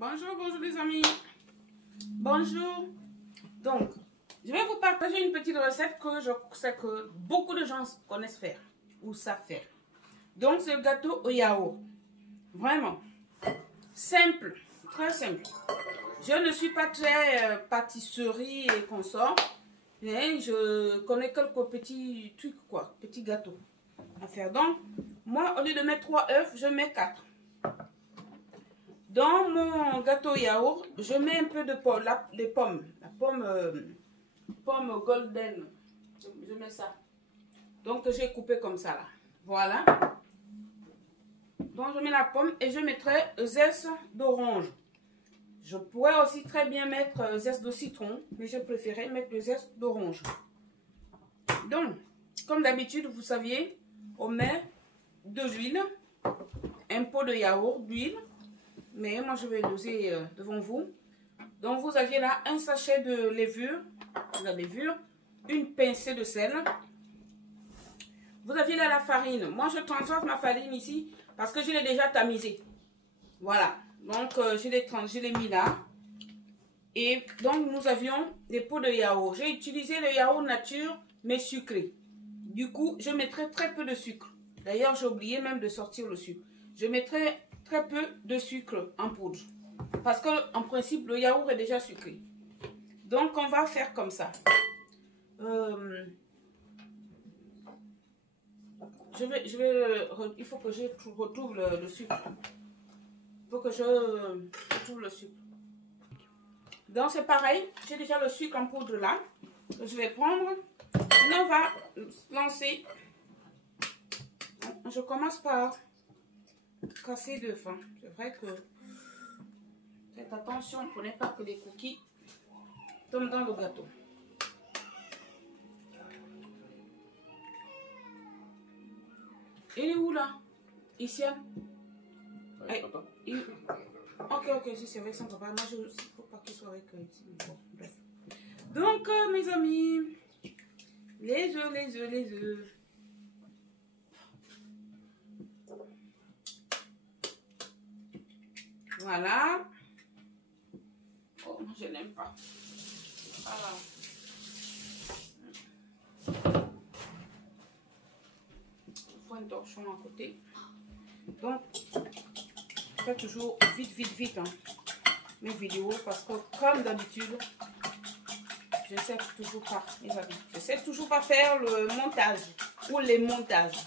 Bonjour, bonjour les amis. Bonjour. Donc, je vais vous partager une petite recette que je sais que beaucoup de gens connaissent faire ou savent faire. Donc, c'est le gâteau au yaourt. Vraiment simple, très simple. Je ne suis pas très pâtisserie et consort, mais je connais quelques petits trucs, quoi, petits gâteaux à faire. Donc, moi, au lieu de mettre 3 œufs, je mets 4. Dans mon gâteau yaourt, je mets un peu de pomme, pomme golden. Je mets ça. Donc, j'ai coupé comme ça, là. Voilà. Donc, je mets la pomme et je mettrai zeste d'orange. Je pourrais aussi très bien mettre zeste de citron, mais je préférais mettre le zeste d'orange. Donc, comme d'habitude, vous saviez, on met de l'huile, un pot de yaourt, d'huile. Mais moi, je vais doser devant vous. Donc, vous aviez là un sachet de levure, une pincée de sel. Vous aviez là la farine. Moi, je transforme ma farine ici parce que je l'ai déjà tamisée. Voilà. Donc, je l'ai mis là. Et donc, nous avions des pots de yaourt. J'ai utilisé le yaourt nature, mais sucré. Du coup, je mettrai très peu de sucre. D'ailleurs, j'ai oublié même de sortir le sucre. Je mettrai très peu de sucre en poudre. Parce qu'en principe, le yaourt est déjà sucré. Donc, on va faire comme ça. Il faut que je retrouve le sucre. Il faut que je retrouve le sucre. Donc, c'est pareil. J'ai déjà le sucre en poudre là. Que je vais prendre. Maintenant, on va lancer. Je commence par casser deux fins. C'est vrai que faites attention pour ne pas que les cookies tombent dans le gâteau. Il est où là? Ici? Ok, si c'est avec son papa. Moi, il ne faut pas qu'il soit avec ici. Bon, bref. Donc, mes amis, les œufs. Voilà. Oh, moi, je n'aime pas. Voilà. Il faut un torchon à côté. Donc, je fais toujours vite hein, mes vidéos parce que, comme d'habitude, je ne sais toujours pas, mes amis. Je ne sais toujours pas faire le montage ou les montages.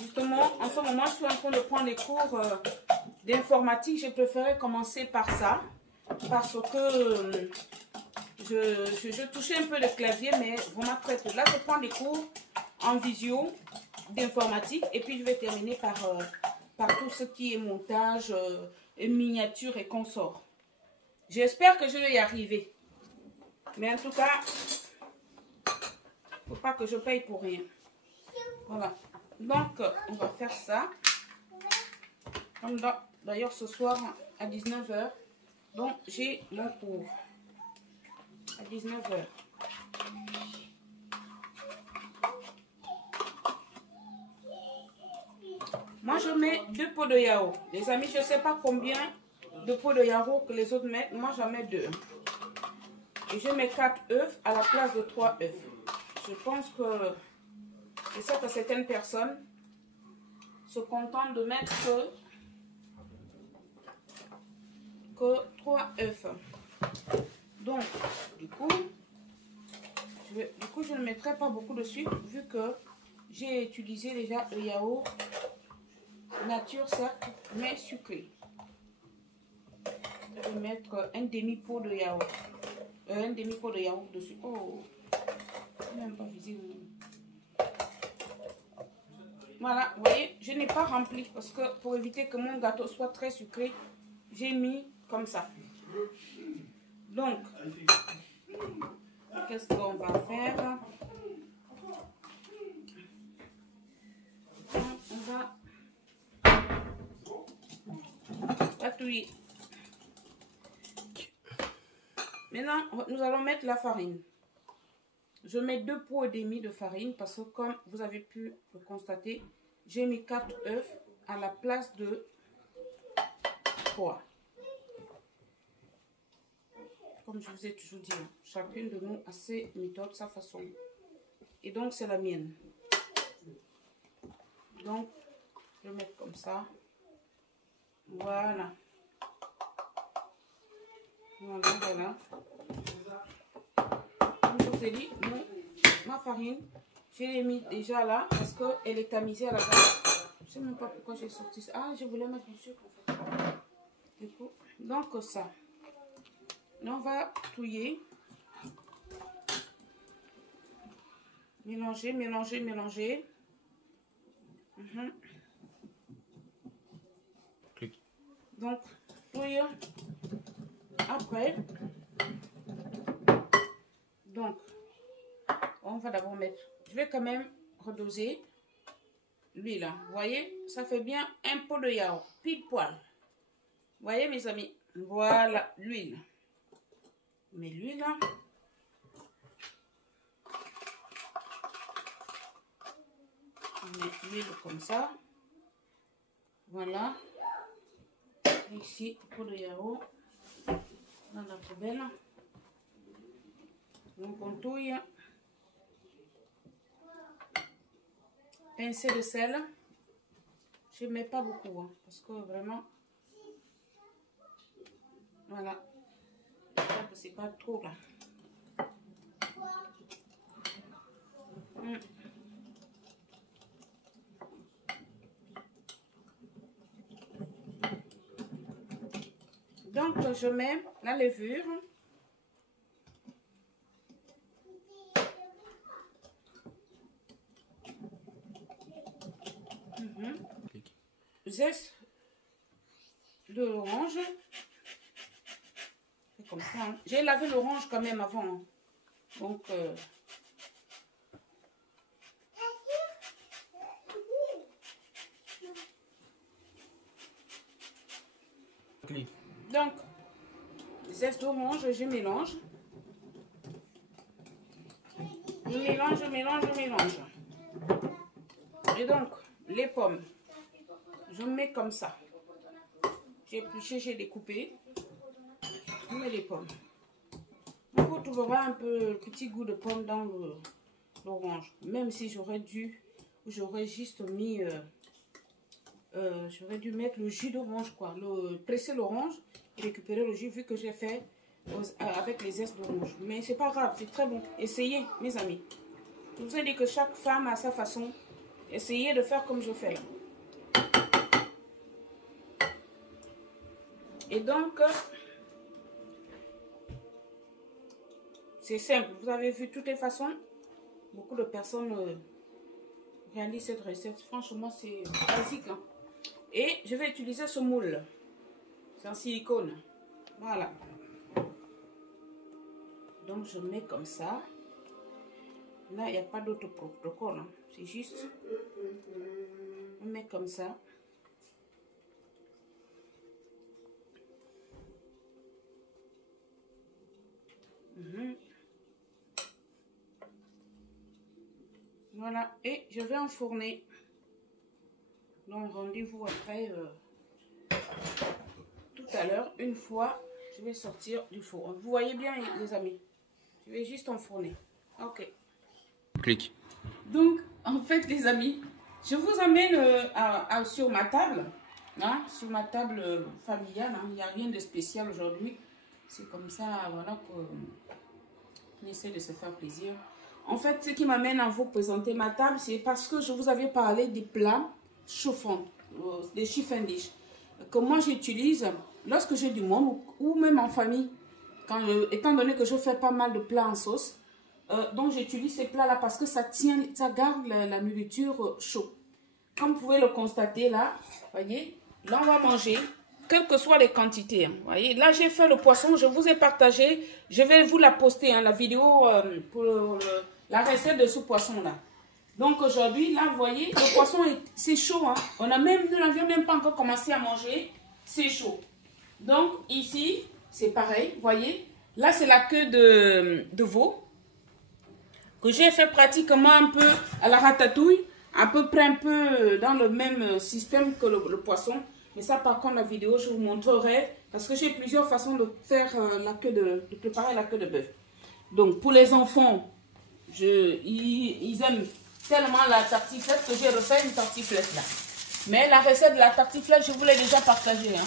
Justement, en ce moment, je suis en train de prendre les cours d'informatique. Je préférais commencer par ça parce que je touchais un peu le clavier, mais vraiment très peu. Là, je prends des cours en visio d'informatique et puis je vais terminer par tout ce qui est montage, miniature et consort. J'espère que je vais y arriver. Mais en tout cas, il ne faut pas que je paye pour rien. Voilà. Donc, on va faire ça. D'ailleurs, ce soir, à 19 h, donc j'ai mon cours. À 19 h. Moi, je mets 2 pots de yaourt. Les amis, je ne sais pas combien de pots de yaourt que les autres mettent. Moi, j'en mets 2. Et je mets 4 œufs à la place de 3 œufs. Je pense que je sais que certaines personnes se contentent de mettre que 3 œufs. Donc, du coup, je ne mettrai pas beaucoup de sucre vu que j'ai utilisé déjà le yaourt nature, certes, mais sucré. Je vais mettre un demi-pot de yaourt. Un demi-pot de yaourt dessus. Oh, même pas visible. Voilà, vous voyez, je n'ai pas rempli parce que pour éviter que mon gâteau soit très sucré, j'ai mis comme ça. Donc, qu'est-ce qu'on va faire? On va patouiller. Maintenant, nous allons mettre la farine. Je mets 2 pots et demi de farine parce que comme vous avez pu le constater, j'ai mis 4 œufs à la place de 3. Comme je vous ai toujours dit, chacune de nous a ses méthodes, sa façon. Et donc, c'est la mienne. Donc, je vais mettre comme ça. Voilà. Voilà, voilà. Comme je vous ai dit, ma farine, je l'ai mis déjà là parce qu'elle est tamisée à la base. Je ne sais même pas pourquoi j'ai sorti ça. Ah, je voulais mettre du sucre en fait. Du coup, donc ça. Là, on va touiller. Mélanger, mélanger, mélanger. Donc, touiller. Après, donc, on va d'abord mettre. Je vais quand même redoser l'huile. Là. Vous voyez, ça fait bien un pot de yaourt, pile poil. Vous voyez, mes amis, voilà l'huile. Mais l'huile, là. On met l'huile comme ça. Voilà. Ici, pot de yaourt. Dans la poubelle. Donc, on touille. Pincée de sel. Je ne mets pas beaucoup, hein, parce que vraiment, voilà. C'est pas trop là. Donc, je mets la levure. Zeste de l'orange. Comme ça. Hein. J'ai lavé l'orange quand même avant. Hein. Donc, zeste d'orange, je mélange. Je mélange, je mélange, je mélange. Et donc, les pommes, je mets comme ça. J'ai épluché, j'ai découpé. Je mets les pommes. Donc, vous trouverez un peu le petit goût de pomme dans l'orange. Même si j'aurais juste mis... j'aurais dû mettre le jus d'orange, quoi. Presser l'orange et récupérer le jus vu que j'ai fait avec les zestes d'orange. Mais c'est pas grave, c'est très bon. Essayez, mes amis. Je vous ai dit que chaque femme a sa façon. Essayez de faire comme je fais là. Et donc, c'est simple. Vous avez vu, de toutes les façons, beaucoup de personnes réalisent cette recette. Franchement, c'est basique. Hein. Et je vais utiliser ce moule. C'est en silicone. Voilà. Donc, je mets comme ça. Là, il n'y a pas d'autre protocole. Hein. C'est juste... On met comme ça. Voilà. Et je vais enfourner. Donc, rendez-vous après... tout à l'heure, une fois, je vais sortir du four. Vous voyez bien, les amis. Je vais juste enfourner. Ok. Clique. Donc, en fait, les amis, je vous emmène sur ma table. Hein, sur ma table familiale. Hein, il n'y a rien de spécial aujourd'hui. C'est comme ça, voilà, qu'on essaie de se faire plaisir. En fait, ce qui m'amène à vous présenter ma table, c'est parce que je vous avais parlé des plats chauffants, des chiffon dish, que moi j'utilise lorsque j'ai du monde ou même en famille. Étant donné que je fais pas mal de plats en sauce, donc j'utilise ces plats-là parce que ça garde la nourriture chaude. Comme vous pouvez le constater là, voyez, là on va manger, quelles que soient les quantités. Hein, voyez, là j'ai fait le poisson, je vous ai partagé, je vais vous la poster, hein, la vidéo pour la recette de ce poisson-là. Donc aujourd'hui, là vous voyez, le poisson c'est chaud. Hein, nous n'avions même pas encore commencé à manger, c'est chaud. Donc ici, c'est pareil, vous voyez, là c'est la queue de veau que j'ai fait pratiquement un peu à la ratatouille, à peu près un peu dans le même système que le poisson. Mais ça par contre la vidéo je vous montrerai Parce que j'ai plusieurs façons de faire de préparer la queue de bœuf. Donc, pour les enfants, ils aiment tellement la tartiflette que j'ai refait une tartiflette là. Mais la recette de la tartiflette, je vous l'ai déjà partagée. Hein.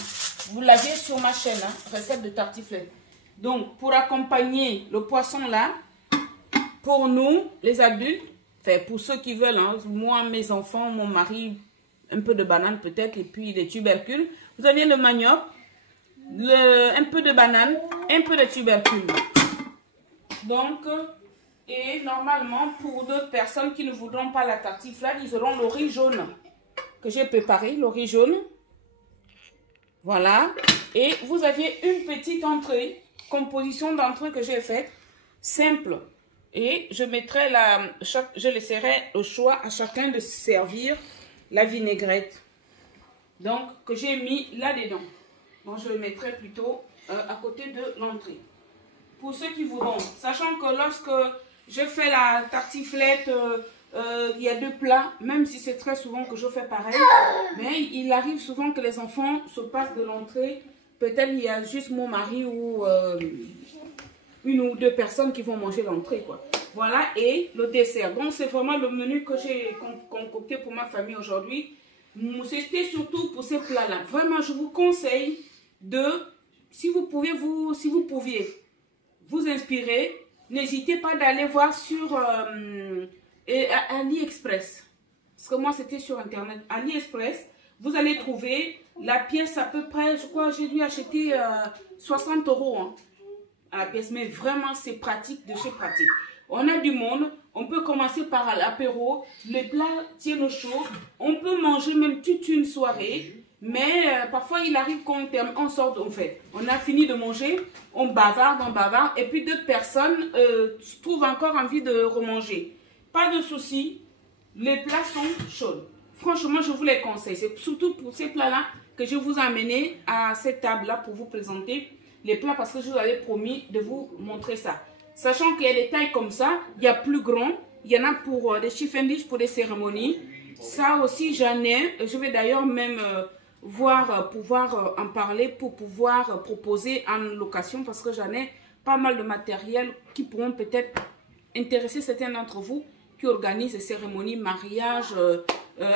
Vous l'avez sur ma chaîne, hein, recette de tartiflette. Donc, pour accompagner le poisson là, pour nous, les adultes, enfin, pour ceux qui veulent, hein, moi, mes enfants, mon mari, un peu de banane peut-être, et puis des tubercules. Vous avez le manioc, un peu de banane, un peu de tubercules. Donc, et normalement, pour d'autres personnes qui ne voudront pas la tartiflette, ils auront le riz jaune que j'ai préparé, le riz jaune. Voilà. Et vous aviez une petite entrée, composition d'entrée que j'ai faite, simple. Et je mettrai je laisserai le choix à chacun de servir la vinaigrette. Donc, que j'ai mis là-dedans. Bon, je le mettrai plutôt à côté de l'entrée. Pour ceux qui voudront, sachant que lorsque je fais la tartiflette, il y a deux plats, même si c'est très souvent que je fais pareil, mais il arrive souvent que les enfants se passent de l'entrée. Peut-être il y a juste mon mari ou une ou deux personnes qui vont manger l'entrée, quoi. Voilà, et le dessert. Donc, c'est vraiment le menu que j'ai concocté pour ma famille aujourd'hui. C'était surtout pour ces plats-là. Vraiment, je vous conseille de, si vous pouviez vous inspirer, n'hésitez pas d'aller voir sur AliExpress. Parce que moi, c'était sur Internet. AliExpress, vous allez trouver la pièce à peu près, je crois, j'ai dû acheter 60 € hein, à la pièce. Mais vraiment, c'est pratique de chez pratique. On a du monde, on peut commencer par l'apéro, les plats tiennent au chaud, on peut manger même toute une soirée, mais parfois il arrive qu'on sorte, en fait, on a fini de manger, on bavarde, et puis d'autres personnes trouvent encore envie de remanger. Pas de souci, les plats sont chauds. Franchement, je vous les conseille, c'est surtout pour ces plats-là que je vous ai amené à cette table-là pour vous présenter les plats parce que je vous avais promis de vous montrer ça. Sachant qu'il y a des tailles comme ça, il y a plus grand, il y en a pour des chiffon dish pour des cérémonies. Ça aussi, j'en ai. Je vais d'ailleurs même pouvoir en parler pour pouvoir proposer en location parce que j'en ai pas mal de matériel qui pourront peut-être intéresser certains d'entre vous qui organisent des cérémonies, mariages,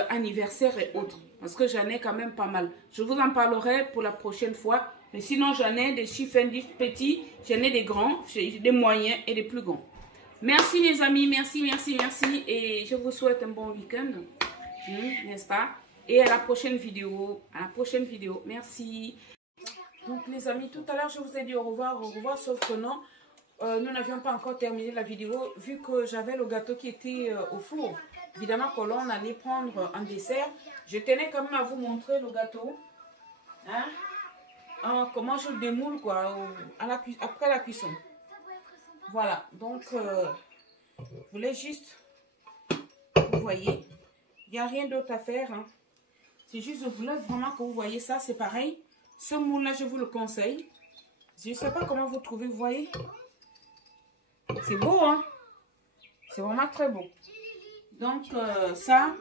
anniversaires et autres. Parce que j'en ai quand même pas mal. Je vous en parlerai pour la prochaine fois. Mais sinon, j'en ai des chiffon dish petits, j'en ai des grands, des moyens et des plus grands. Merci les amis, merci. Et je vous souhaite un bon week-end, n'est-ce pas? Et à la prochaine vidéo. Merci. Donc les amis, tout à l'heure, je vous ai dit au revoir, sauf que non. Nous n'avions pas encore terminé la vidéo, vu que j'avais le gâteau qui était au four. Évidemment que l'on allait prendre un dessert. Je tenais quand même à vous montrer le gâteau. Hein? Comment je le démoule quoi, après la cuisson. Voilà, donc je voulais juste, vous voyez, il n'y a rien d'autre à faire. Hein. C'est juste, je voulais vraiment que vous voyez ça, c'est pareil. Ce moule là, je vous le conseille. Je ne sais pas comment vous trouvez, vous voyez. C'est beau, hein. C'est vraiment très beau. Donc ça,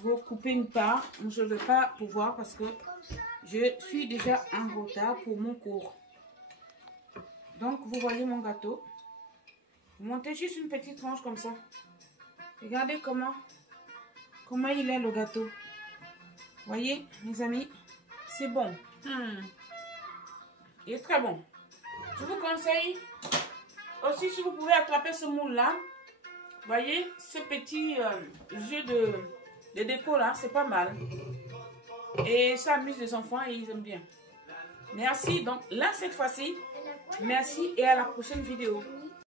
vous coupez une part. Je ne vais pas pouvoir parce que je suis déjà en retard pour mon cours. Donc, vous voyez mon gâteau. Vous montez juste une petite tranche comme ça. Regardez comment il est le gâteau. Voyez, mes amis, c'est bon. Il est très bon. Je vous conseille aussi, si vous pouvez attraper ce moule-là, voyez, ce petit jeu de déco là, c'est pas mal. Et ça amuse les enfants et ils aiment bien. Merci. Donc là, cette fois-ci, merci et à la prochaine vidéo.